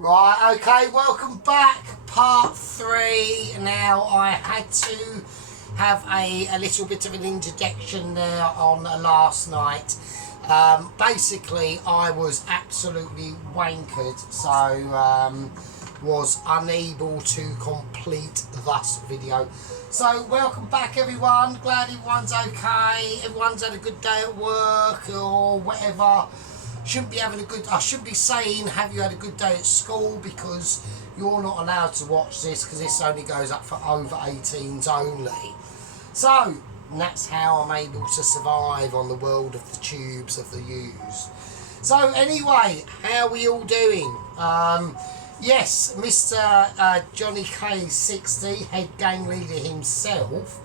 Right, okay, welcome back, part 3. Now, I had to have a little bit of an interjection there on last night. Basically, I was absolutely wankered, so was unable to complete that video. So, welcome back, everyone. Glad everyone's okay. Everyone's had a good day at work or whatever. I shouldn't be saying have you had a good day at school, because you're not allowed to watch this, because this only goes up for over 18s only. So that's how I'm able to survive on the world of the tubes of the U's. So anyway, how are we all doing? Yes, Mr. Johnny K60, head gang leader himself,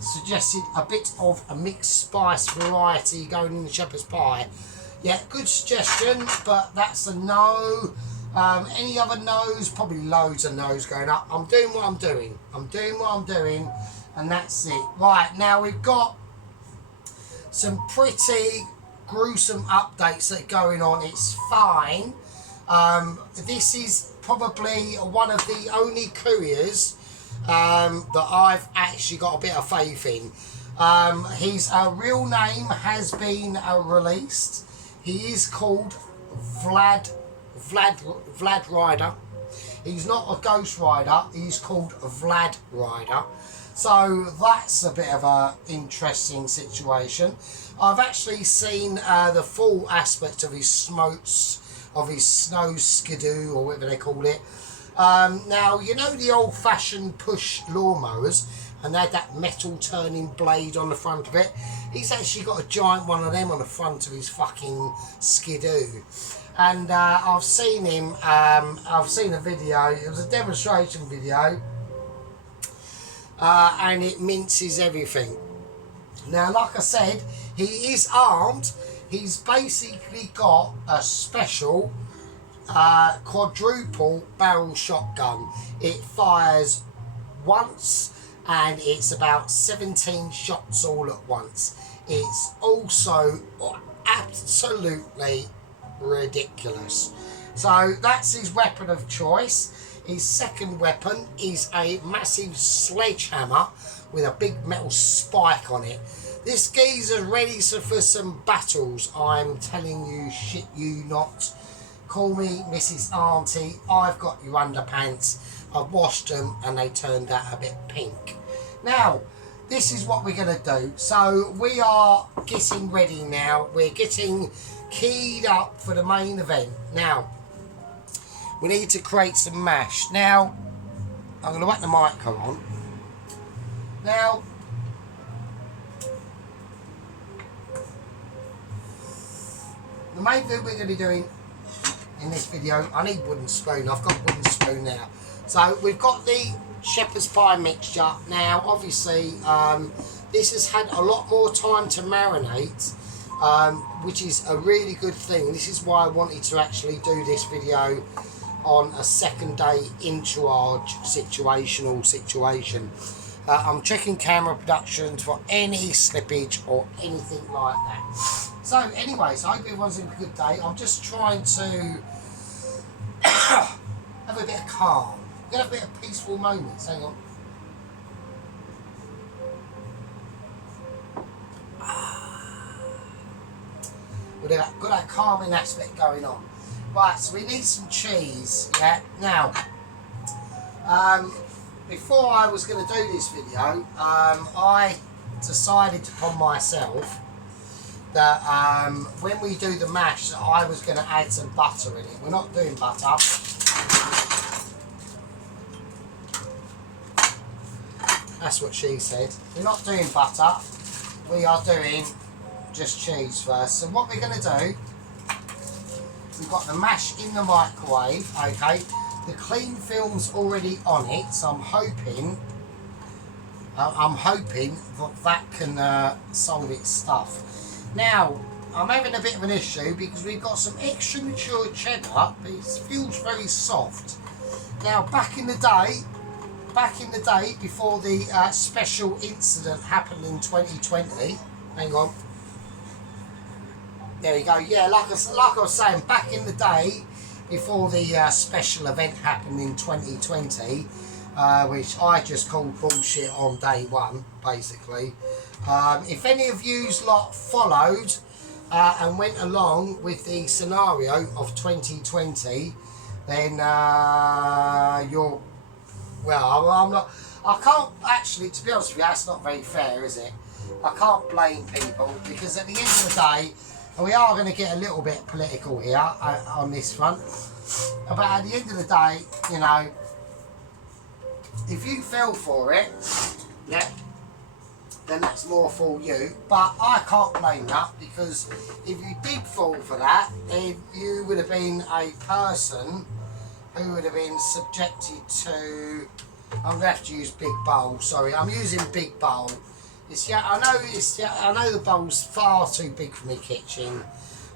suggested a bit of a mixed spice variety going in the shepherd's pie. Yeah, good suggestion, but that's a no. Any other no's? Probably loads of no's going up. I'm doing what I'm doing. And that's it. Right, now we've got some pretty gruesome updates that are going on. It's fine. This is probably one of the only couriers that I've actually got a bit of faith in. His real name has been released. He is called Vlad Rider. He's not a Ghost Rider, he's called Vlad Rider. So that's a bit of an interesting situation. I've actually seen the full aspect of his snow skidoo, or whatever they call it. Now, you know the old-fashioned push lawnmowers, and they had that metal turning blade on the front of it? He's actually got a giant one of them on the front of his fucking skidoo. And I've seen him, I've seen a video, it was a demonstration video, and it minces everything. Now, like I said, he is armed. He's basically got a special quadruple barrel shotgun. It fires once and it's about 17 shots all at once. It's also absolutely ridiculous. So that's his weapon of choice. His second weapon is a massive sledgehammer with a big metal spike on it. This geezer's ready for some battles, I'm telling you, shit you not. Call me Mrs. Auntie, I've got your underpants. I've washed them and they turned out a bit pink. Now, this is what we're going to do. So we are getting ready now. We're getting keyed up for the main event. Now, we need to create some mash. Now, I'm going to whack the mic on. Now, the main thing we're going to be doing in this video, I need wooden spoon. I've got wooden spoon now. So we've got the shepherd's pie mixture. Now, obviously, this has had a lot more time to marinate, which is a really good thing. This is why I wanted to actually do this video on a second day in charge situation. I'm checking camera productions for any slippage or anything like that. So anyways, I hope everyone's having a good day. I'm just trying to have a bit of calm. Get a bit of peaceful moments. Hang on. With that, got that calming aspect going on. Right, so we need some cheese. Yeah. Now, before I was going to do this video, I decided upon myself that when we do the mash, that I was going to add some butter in it. We're not doing butter. That's what she said. We're not doing butter. We are doing just cheese first. So what we're going to do, we've got the mash in the microwave, okay? The clean film's already on it, so I'm hoping that can solve its stuff. Now, I'm having a bit of an issue because we've got some extra mature cheddar, but it feels very soft. Now, back in the day, before the special incident happened in 2020, hang on, there we go. Yeah, like I was saying, back in the day, before the special event happened in 2020, which I just called bullshit on day one, basically. If any of yous lot followed and went along with the scenario of 2020, then you're, well, I'm not, I can't actually, to be honest with you, that's not very fair, is it? I can't blame people, because at the end of the day, and we are going to get a little bit political here on this front, but at the end of the day, you know, if you fell for it, yeah, then that's more for you. But I can't blame that, because if you did fall for that, then you would have been a person who would have been subjected to, I'm going to have to use big bowl, sorry, I'm using big bowl. It's, yeah, I know the bowl's far too big for my kitchen,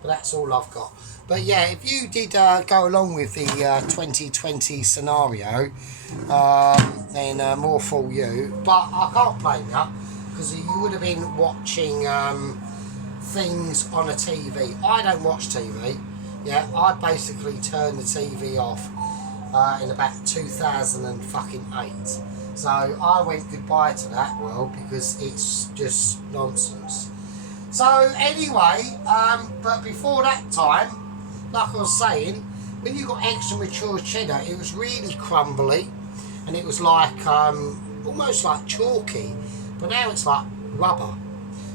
but that's all I've got. But yeah, if you did go along with the 2020 scenario, then more for you. But I can't blame you, because you would have been watching things on a TV. I don't watch TV. Yeah, I basically turned the TV off in about 2008. So I went goodbye to that world, because it's just nonsense. So anyway, but before that time, like I was saying, when you got extra mature cheddar, it was really crumbly, and it was like almost like chalky, but now it's like rubber.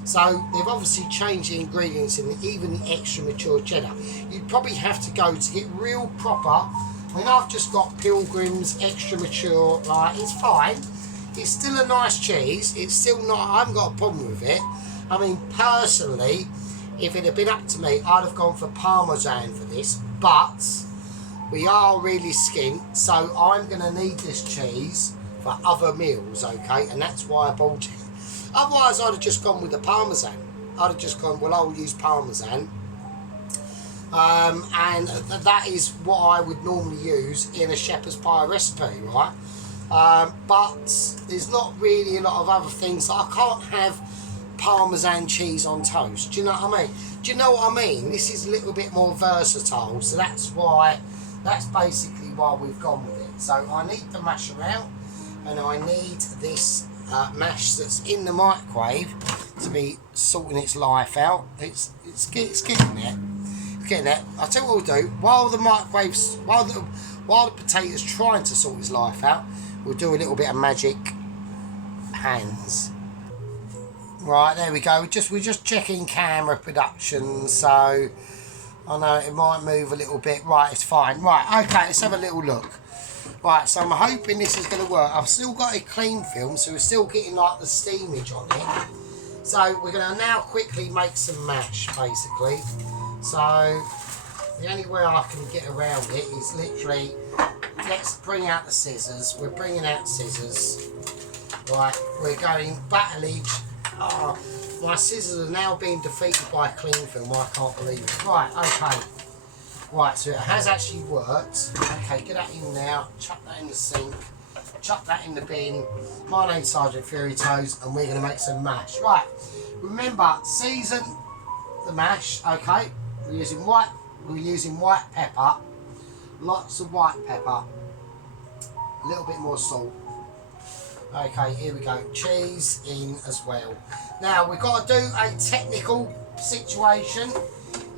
So they've obviously changed the ingredients in even the extra mature cheddar. You'd probably have to go to get real proper. I mean, I've just got Pilgrim's extra mature, like, it's fine. It's still a nice cheese. It's still not, I haven't got a problem with it. I mean, personally, if it had been up to me, I'd have gone for Parmesan for this, but we are really skint, so I'm going to need this cheese for other meals, okay? And that's why I bought it. Otherwise, I'd have just gone with the Parmesan. I'd have just gone, well, I'll use Parmesan. And that is what I would normally use in a shepherd's pie recipe, right? But there's not really a lot of other things. I can't have Parmesan cheese on toast. Do you know what I mean? Do you know what I mean? This is a little bit more versatile, so that's basically why we've gone with it. So I need the mash around, and I need this mash that's in the microwave to be sorting its life out. It's getting there. Getting that. I'll tell you what we'll do. While the potato's trying to sort his life out, we'll do a little bit of magic hands. Right, there we go. We're just checking camera production, so I know it might move a little bit. Right, it's fine. Right, okay, let's have a little look. Right, so I'm hoping this is going to work. I've still got a clean film, so we're still getting like the steamage on it. So we're going to now quickly make some mash, basically. So the only way I can get around it is literally, let's bring out the scissors. We're bringing out scissors. Right, we're going battlage. Oh, my scissors are now being defeated by clean film. I can't believe it. Right, okay. Right, so it has actually worked. Okay, get that in now. Chuck that in the sink. Chuck that in the bin. My name's Sergeant Fury Toes, and we're going to make some mash. Right, remember, season the mash, okay? We're using white pepper, lots of white pepper, a little bit more salt. Okay, here we go. Cheese in as well. Now we've got to do a technical situation.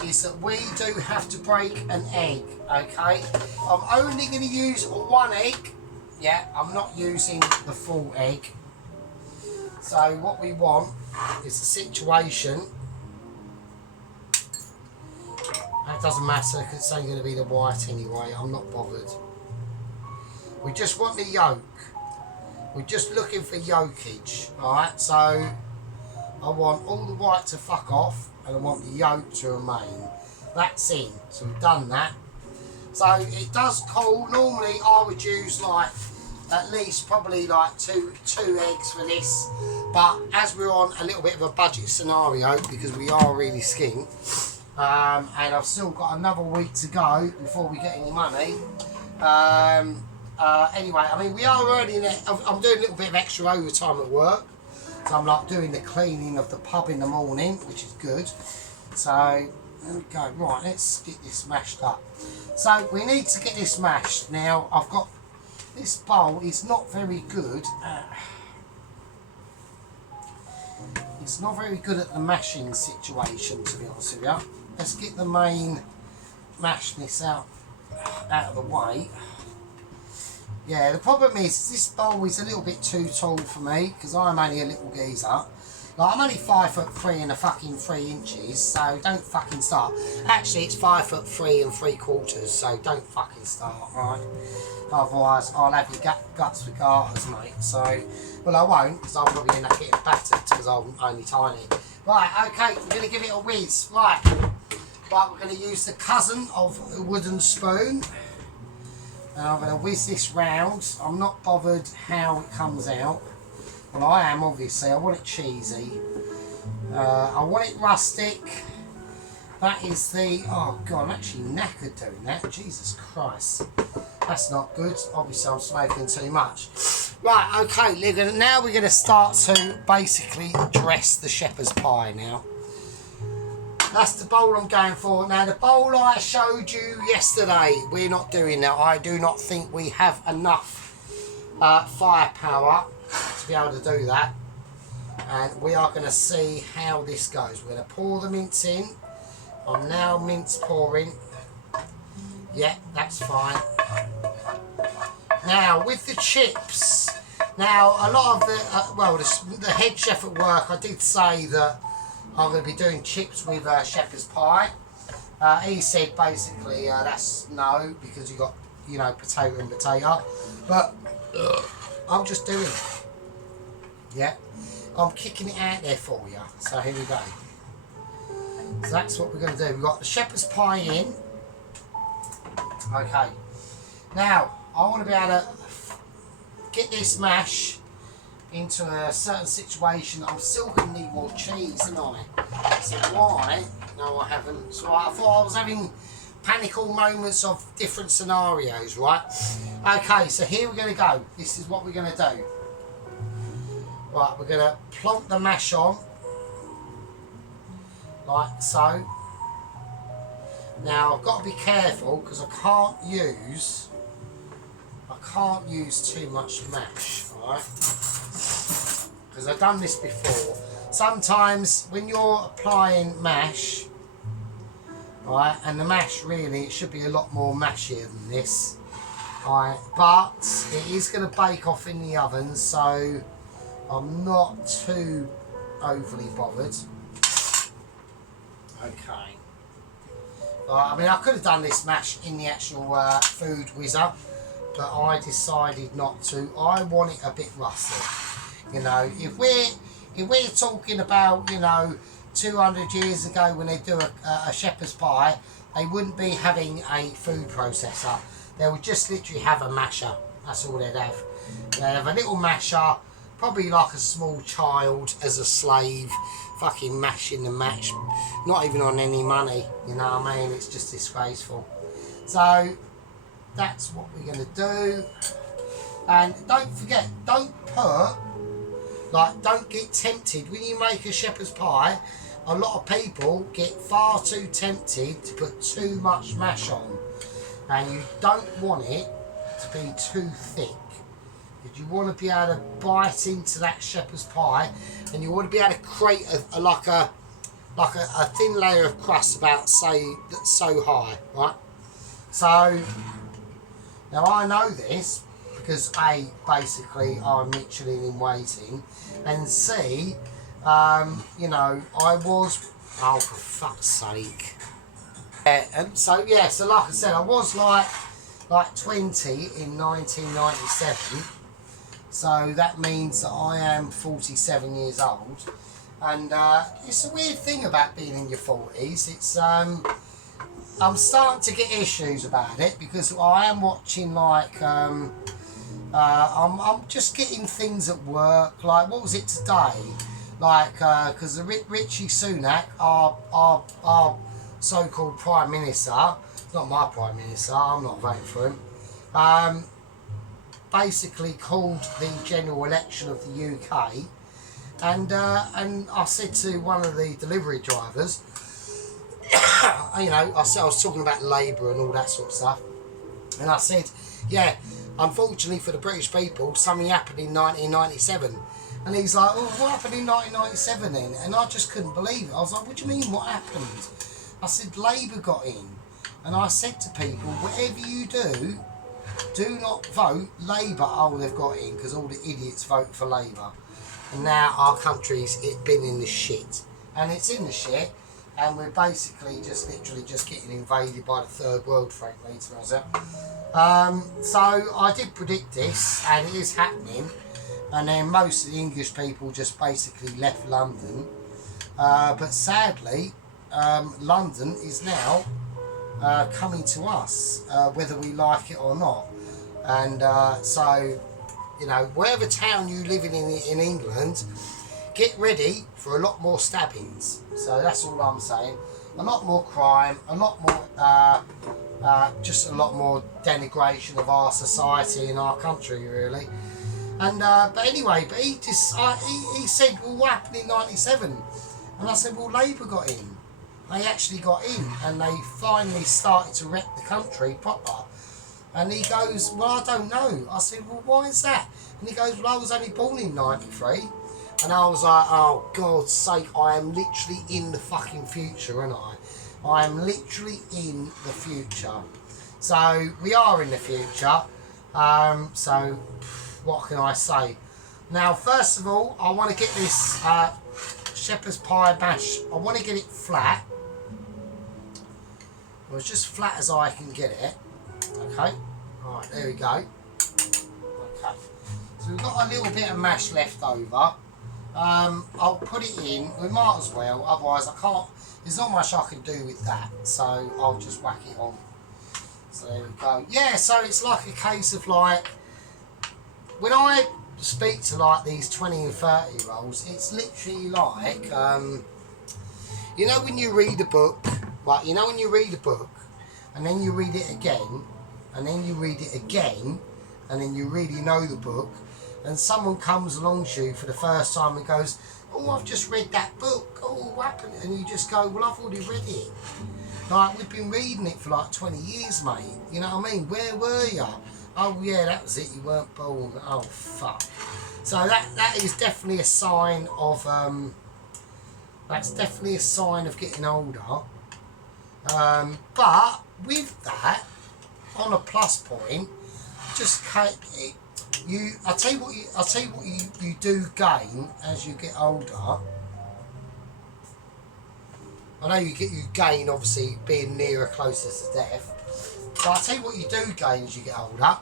Is that we do have to break an egg. Okay, I'm only going to use one egg. Yeah, I'm not using the full egg. So what we want is a situation. That doesn't matter because it's only going to be the white anyway. I'm not bothered. We just want the yolk. We're just looking for yolkage. Alright, so I want all the white to fuck off and I want the yolk to remain. That's in. So we've done that. So it does cool. Normally I would use like at least probably like two eggs for this. But as we're on a little bit of a budget scenario because we are really skint. And I've still got another week to go before we get any money. Anyway, I mean, we are earning it. I'm doing a little bit of extra overtime at work. So I'm like doing the cleaning of the pub in the morning, which is good. So There we go. Right, let's get this mashed up. So we need to get this mashed. Now I've got this bowl is not very good. It's not very good at the mashing situation, to be honest with you. Let's get the main mashness out of the way. Yeah, the problem is this bowl is a little bit too tall for me because I'm only a little geezer. Like, I'm only 5'3" and a fucking 3 inches, so don't fucking start. Actually, it's 5'3" and 3/4, so don't fucking start, right? Otherwise, I'll have your guts for garters, mate. So, well, I won't, because I'll probably end up getting battered because I'm only tiny. Right, okay, we're going to give it a whiz. Right, we're going to use the cousin of a wooden spoon. And I'm going to whiz this round. I'm not bothered how it comes out. Well, I am, obviously. I want it cheesy. I want it rustic. That is the... Oh, God, I'm actually knackered doing that. Jesus Christ. That's not good. Obviously, I'm smoking too much. Right, okay. Now we're going to start to basically dress the shepherd's pie now. That's the bowl I'm going for. Now, the bowl I showed you yesterday, we're not doing that. I do not think we have enough firepower to be able to do that. And we are going to see how this goes. We're going to pour the mince in. I'm now mince pouring. Yeah, that's fine. Now, with the chips, now a lot of the, the head chef at work, I did say that I'm going to be doing chips with shepherd's pie. He said basically that's no, because you got, you know, potato and potato. But I'm just doing it. Yeah, I'm kicking it out there for you. So here we go. So that's what we're going to do. We've got the shepherd's pie in. Okay. Now, I want to be able to get this mash into a certain situation. I'm still going to need more cheese, aren't I? So why? No, I haven't. So I thought I was having panical moments of different scenarios, right? Okay, so here we're going to go. This is what we're going to do. Right, we're going to plonk the mash on. Like so. Now I've got to be careful because I can't use too much mash, right? Because I've done this before. Sometimes when you're applying mash, right, and the mash really, it should be a lot more mashier than this, right? But it is going to bake off in the oven, so I'm not too overly bothered. Okay. I mean, I could have done this mash in the actual food whizzer, but I decided not to. I want it a bit rustic. You know, if we're talking about, you know, 200 years ago when they do a shepherd's pie, they wouldn't be having a food processor. They would just literally have a masher. That's all they'd have. They'd have a little masher, probably like a small child as a slave, fucking mashing the mash, not even on any money, you know what I mean? It's just disgraceful. So that's what we're going to do. And don't forget, don't get tempted when you make a shepherd's pie. A lot of people get far too tempted to put too much mash on, and you don't want it to be too thick. You want to be able to bite into that shepherd's pie, and you want to be able to create a thin layer of crust about, say, that's so high, right? So now I know this because A, basically I'm Michelin in waiting, and C, you know, I was, oh for fuck's sake. Yeah, and so yeah, so like I said, I was like 20 in 1997. So that means that I am 47 years old, and it's a weird thing about being in your 40s. It's I'm starting to get issues about it because I am watching like I'm just getting things at work. Like, what was it today? Like because Richie Sunak, our so-called Prime Minister, not my Prime Minister, I'm not voting for him. Basically called the general election of the UK, and I said to one of the delivery drivers, you know, I was talking about Labour and all that sort of stuff, and I said, yeah, unfortunately for the British people, something happened in 1997. And he's like, oh, what happened in 1997 then? And I just couldn't believe it. I was like, what do you mean, what happened? I said, Labour got in. And I said to people, whatever you do not vote Labour. Oh, they've got in because all the idiots vote for Labour. And now our country's been in the shit. And it's in the shit. And we're basically just literally just getting invaded by the third world, frankly, to myself. So I did predict this, and it is happening. And then most of the English people just basically left London. But sadly, London is now coming to us, whether we like it or not. And so, you know, wherever town you live in England, get ready for a lot more stabbings. So that's all I'm saying. A lot more crime, a lot more, just a lot more denigration of our society and our country, really. And but anyway, but he said, well, what happened in '97? And I said, well, Labour got in. They actually got in, and they finally started to wreck the country proper. And he goes, well, I don't know. I said, well, why is that? And he goes, well, I was only born in '93. And I was like, oh, God's sake, I am literally in the fucking future, aren't I? I am literally in the future. So we are in the future. So what can I say? Now, first of all, I want to get this shepherd's pie mash. I want to get it flat. Well, it's just flat as I can get it. Okay. Right, there we go. Okay. So we've got a little bit of mash left over. I'll put it in. We might as well, otherwise I can't. There's not much I can do with that, so I'll just whack it on. So there we go. Yeah, so it's like a case of like, when I speak to like these 20 and 30-year-olds, it's literally like, you know, when you read a book, like, you know, when you read a book and then you read it again and then you read it again and then you really know the book, and someone comes along to you for the first time and goes, oh, I've just read that book, oh, what happened? And you just go, well, I've already read it. Like, we've been reading it for like 20 years, mate. You know what I mean? Where were you? Oh, yeah, that was it. You weren't born. Oh, fuck. So that is definitely a sign of, that's definitely a sign of getting older. But with that, on a plus point, just I'll tell you what you do gain as you get older. I know you gain obviously being nearer, closer to death. But I'll tell you what you do gain as you get older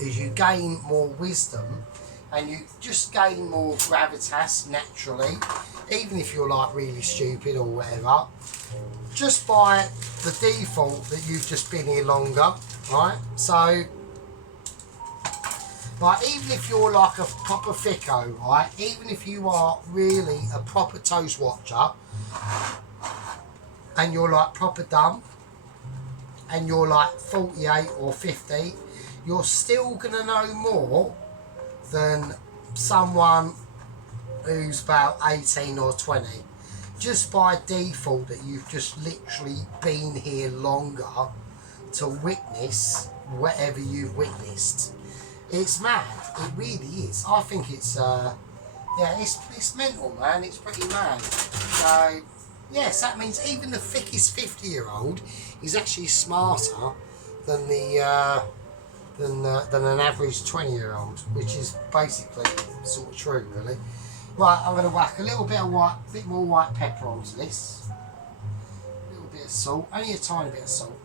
is you gain more wisdom, and you just gain more gravitas naturally, even if you're like really stupid or whatever, just by the default that you've just been here longer, right? So, like, even if you're like a proper thicko, right? Even if you are really a proper toast watcher, and you're like proper dumb, and you're like 48 or 50, you're still gonna know more than someone who's about 18 or 20, just by default that you've just literally been here longer to witness whatever you've witnessed. It's mad. It really is. I think it's yeah, it's mental, man. It's pretty mad. So yes, that means even the thickest 50-year-old is actually smarter than the than an average 20-year-old, which is basically sort of true, really. Right, I'm going to whack a little bit more white pepper onto this. A little bit of salt, only a tiny bit of salt.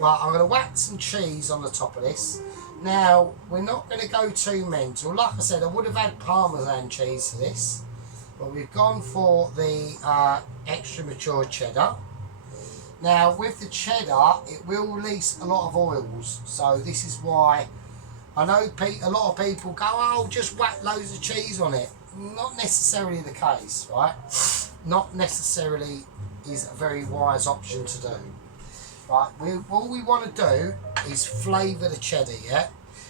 Right, I'm going to whack some cheese on the top of this. Now, we're not going to go too mental. Like I said, I would have had Parmesan cheese for this, but we've gone for the extra mature cheddar. Now, with the cheddar, it will release a lot of oils, so this is why I know a lot of people go, oh, just whack loads of cheese on it. Not necessarily the case, right? Not necessarily is a very wise option to do. Right, all we want to do is flavour the cheddar, yeah?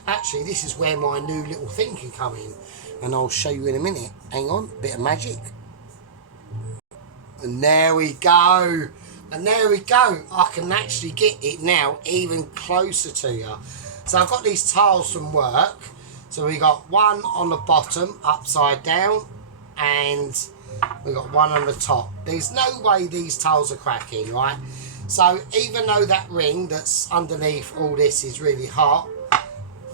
Actually, this is where my new little thing can come in, and I'll show you in a minute. Hang on, bit of magic. And there we go. And there we go. I can actually get it now even closer to you. So I've got these tiles from work. So we got one on the bottom, upside down, and we got one on the top. There's no way these tiles are cracking, right? So even though that ring that's underneath all this is really hot,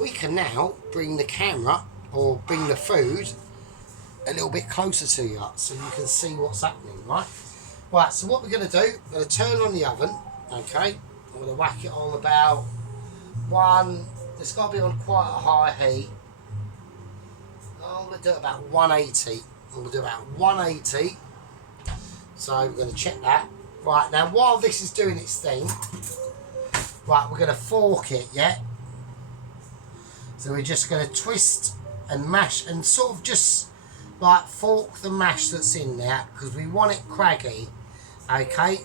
we can now bring the camera or bring the food a little bit closer to you so you can see what's happening, right? Right, so what we're going to do, we're going to turn on the oven, okay? I'm going to whack it on about it's got to be on quite a high heat. I'm going to do about 180. I'm going to do about 180. So we're going to check that. Right, now while this is doing its thing, right, we're going to fork it, yeah? So we're just going to twist and mash and sort of just like fork the mash that's in there because we want it craggy, okay?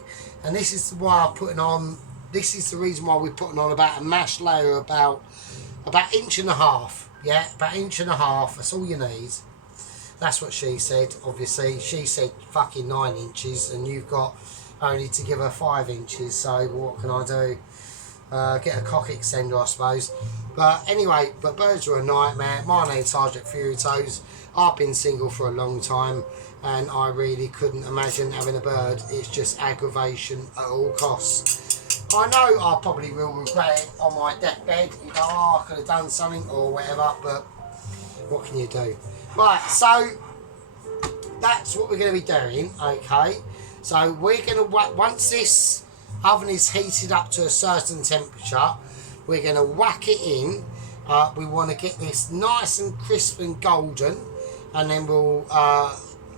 And this is why I'm putting on, this is the reason why we're putting on about a mash layer about 1.5 inches, yeah? About 1.5 inches, that's all you need. That's what she said, obviously. She said fucking 9 inches and you've got only to give her 5 inches, so what can I do? Get a cock extender, I suppose. But anyway, but birds are a nightmare. My name's Sergeant Fury Toes. I've been single for a long time and I really couldn't imagine having a bird. It's just aggravation at all costs. I know I probably will regret it on my deathbed. You go, oh, I could have done something or whatever, but what can you do? Right, so that's what we're going to be doing, okay? So we're going to, once this oven is heated up to a certain temperature, we're going to whack it in. We want to get this nice and crisp and golden, and then we'll,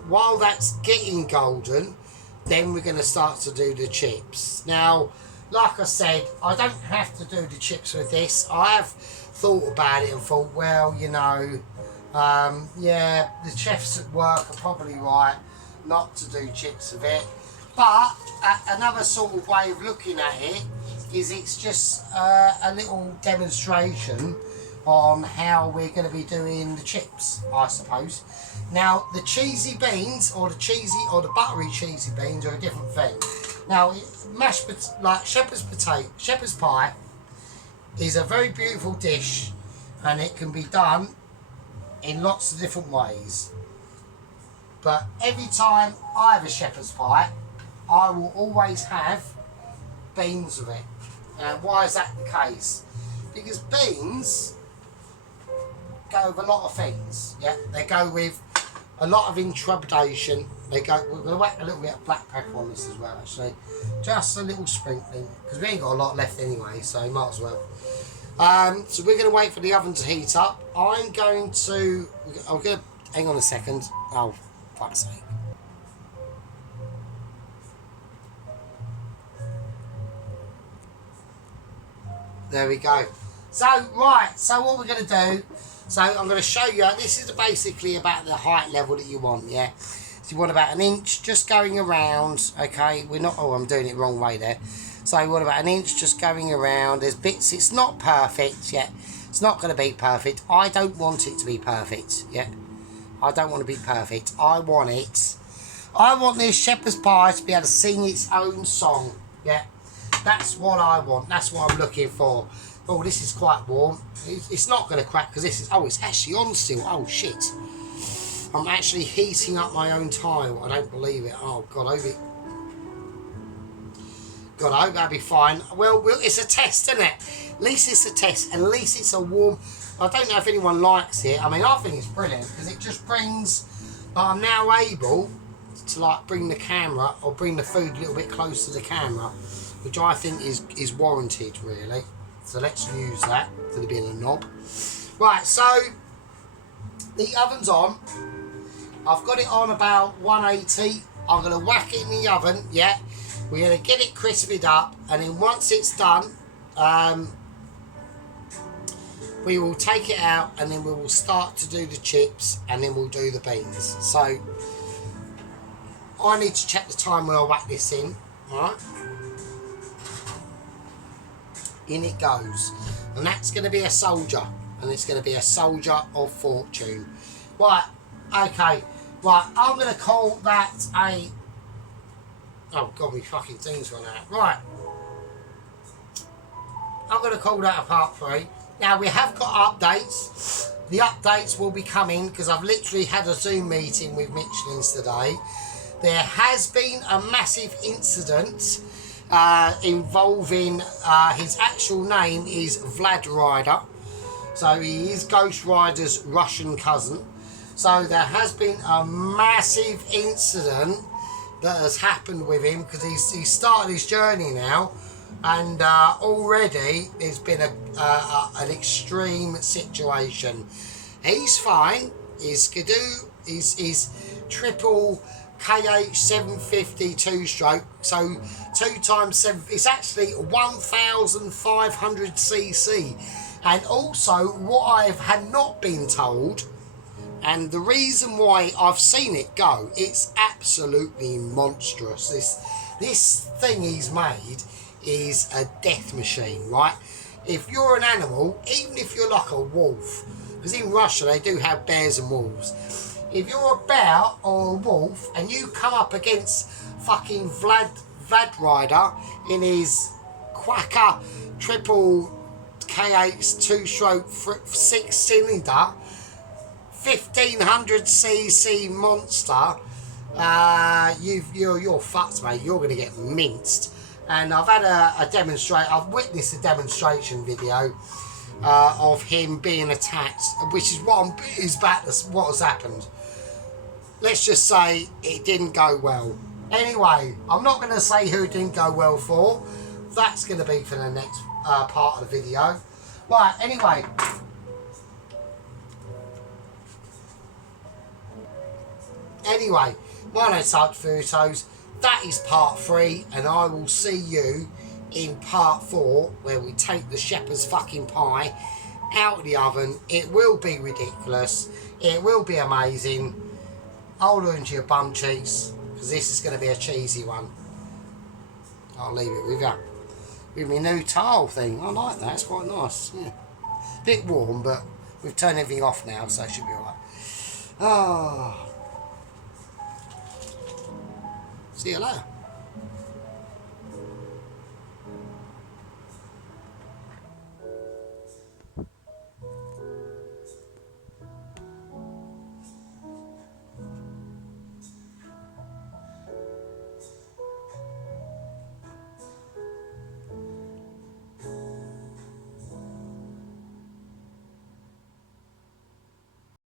while that's getting golden, then we're going to start to do the chips. Now, like I said, I don't have to do the chips with this. I have thought about it and thought, well, you know, yeah, the chefs at work are probably right not to do chips with it. But another sort of way of looking at it is it's just a little demonstration on how we're going to be doing the chips, I suppose. Now, the cheesy beans or the buttery cheesy beans are a different thing. Now, like shepherd's pie is a very beautiful dish, and it can be done in lots of different ways. But every time I have a shepherd's pie, I will always have beans with it. And why is that the case? Because beans go with a lot of things. Yeah, they go with a lot of intrepidation. We're going to whack a little bit of black pepper on this as well, actually. Just a little sprinkling, because we ain't got a lot left anyway, so might as well. So we're going to wait for the oven to heat up. I'm going to hang on a second. Oh, fuck's sake. There we go. So, right, so what we're going to do, so I'm going to show you, this is basically about the height level that you want, yeah? So you want about 1 inch just going around, okay? We're not, oh, I'm doing it wrong way there. So you want about 1 inch just going around. There's bits, it's not perfect yet. It's not going to be perfect. I don't want it to be perfect, yeah? I don't want to be perfect. I want this shepherd's pie to be able to sing its own song, yeah? That's what I want. That's what I'm looking for. Oh, this is quite warm. It's not going to crack because this is... Oh, it's actually on still. Oh, shit. I'm actually heating up my own tile. I don't believe it. Oh, God, I hope it... God, I hope that'll be fine. Well, it's a test, isn't it? At least it's a test. And at least it's a warm... I don't know if anyone likes it. I mean, I think it's brilliant because it just brings... I'm now able to, like, bring the camera or bring the food a little bit closer to the camera, which I think is warranted, really. So let's use that for the being a knob. Right, so the oven's on. I've got it on about 180. I'm going to whack it in the oven, yeah. We're going to get it crispied up, and then once it's done, we will take it out, and then we will start to do the chips, and then we'll do the beans. So I need to check the time when I whack this in, all right? In it goes, and that's going to be a soldier, and it's going to be a soldier of fortune. Right, okay, right, I'm going to call that a Oh god, my fucking thing's run out. Right. I'm going to call that a part 3. Now, we have got updates. The updates will be coming because I've literally had a Zoom meeting with Michelin's today. There has been a massive incident involving his actual name is Vlad Ryder. So he is Ghost Rider's Russian cousin. So there has been a massive incident that has happened with him because he's started his journey now. And already there's been an extreme situation. He's fine. He's Skidoo. He's triple KH 750 two-stroke. So 2 times 7. It's actually 1,500 cc. And also, what I had not been told, and the reason why I've seen it go, it's absolutely monstrous. This thing he's made is a death machine, right? If you're an animal, even if you're like a wolf, because in Russia they do have bears and wolves, if you're a bear or a wolf and you come up against fucking Vlad Ryder in his Quacker triple KH two-stroke 6-cylinder 1500 cc monster, you're fucked, mate. You're going to get minced. And I've had I've witnessed a demonstration video of him being attacked, which is what has happened. Let's just say it didn't go well. Anyway, I'm not going to say who it didn't go well for. That's going to be for the next part of the video. Right, anyway. Anyway, my name's Futos. That is part 3, and I will see you in part 4, where we take the shepherd's fucking pie out of the oven. It will be ridiculous. It will be amazing. Hold on to your bum cheeks, because this is going to be a cheesy one. I'll leave it with you. With my new tile thing. I like that. It's quite nice. Yeah. Bit warm, but we've turned everything off now, so it should be alright. Oh. See you later.